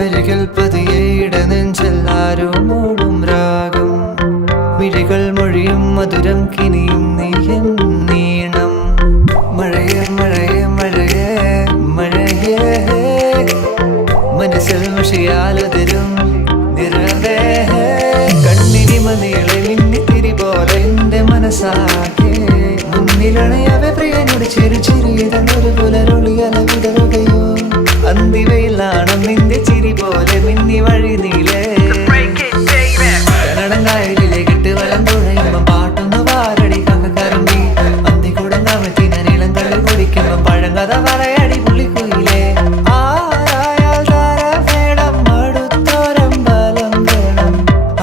അരികിൽ പതിയെ ഇടനെഞ്ചിൽ ആരോ മൂടും രാഗം മിഴികൾ മൊഴിയും മധുരം കിനിയും നീയൻ നീണം മഴയേ മഴയേ മഴയേ മഴയേ മനസ്സിൽ മഷിയാലതിരും നിറവേ കണ്ണിരിമ നീളെ മിന്നിത്തിരി പോലെ എന്റെ മനസ്സാകെ മുന്നിലണയവെ പ്രിയനോട് ചെറു ചെറിയതൊരു പുലരൊളിയല വിടരുകയോ അന്തിവയിലാണ് നിന്റെ ചിരി പോലെ മിന്നി വഴി നീലേ കനടങ്കായലിലെ കെട്ട് വലം തുഴയുമ്പോ പാട്ടൊന്ന് പാരടി കക്കരമ്പി അന്തിക്കൂടം കമത്തി ഞാൻ ഇളം കള്ളി കുടിക്കുമ്പോ പഴങ്കഥ പറയടി പുള്ളിക്കുയിലേ ആരായാൽ താര വേണം അടുത്തോരമ്പലം വേണം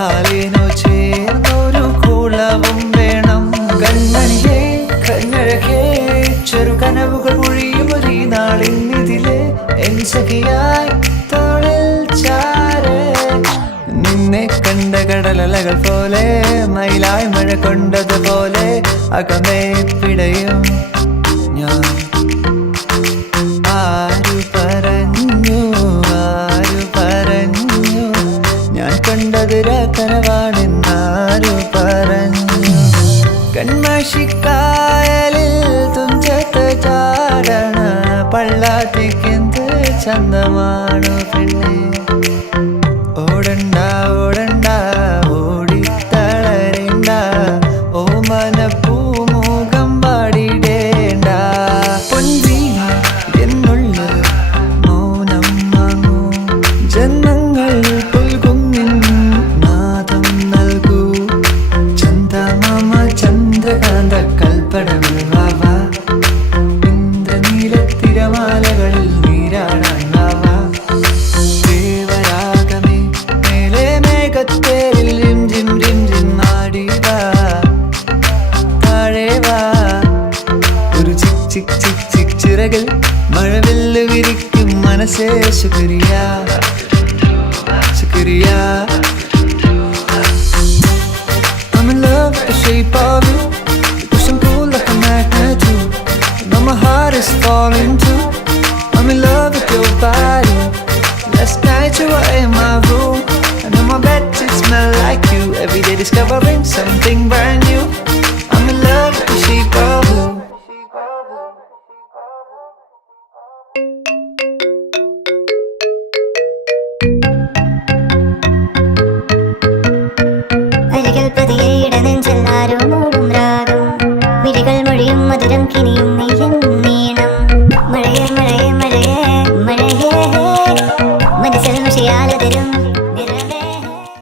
ആലിനോ ചേർന്നൊരു കുളവും വേണം കണ്ണണിയേ കണ്ണഴകേ ചെറു കനവുകൾ ഒഴിയും ഒരു നാളിന്നിതിലെ എൻ സഖിയായി തോളിൽ ചാരേ നിന്നെ കണ്ട കടലലകൾ പോലെ മയിലായി മഴ കൊണ്ടതുപോലെ അകമേ പിടയും ഞാൻ ആരു പറഞ്ഞു ഞാൻ കണ്ടതൊര കനവാണെന്നാരു പറഞ്ഞു കൺമഷിക്കായലിൽ തുഞ്ചത്ത് ചാടണ പള്ളാത്തിക്കെന്ത് ചന്തമാണു പെണ്ണെ ഓടണ്ട ഓടണ്ട ഓടിത്തളരണ്ട ഓമന പൂമുഖം പാടിടേണ്ട പൊൻവീണ എന്നുള്ള മൗനം വാങ്ങൂ ജന്മങ്ങൾ പുൽകുന്നിൻ നാദം നൽകൂ ചന്ദമാമ ചന്ദ്രകാന്ത കൽപ്പടങ്ങൾ വാവ ഇന്ദ്രനീലത്തിരമാലകളിൽ നീരാടാൻ വാവ ദേവരാഗമേ മേലെ മേഘത്തേരിൽ റിം ജിം റിം ജിം ആടി വാ താഴെ വാ ഒരു ചിക് ചിക് ചിക് ചിക് ചിറകിൽ മഴവില്ല് വിരിക്കും മനസ്സേ ശുക്രിയ ശുക്രിയ I'm in love with the shape of you. You push and pull like a magnet too. Now my heart is falling too. I'm in love with your body. Last night you were in my room, and on my bed it smelled like you. Every day discovering something brand new. I'm in love with the shape of you. അരികിൽ പതിയെ ഇടനെഞ്ചിൽ ആരോ മൂടും രാഗം മിഴികൾ മൊഴിയും മധുരം കിനിയും നീയൻ നീണം മഴയേ മഴയേ മഴയേ മഴയേ മനസ്സിൽ മഷിയാലതിരും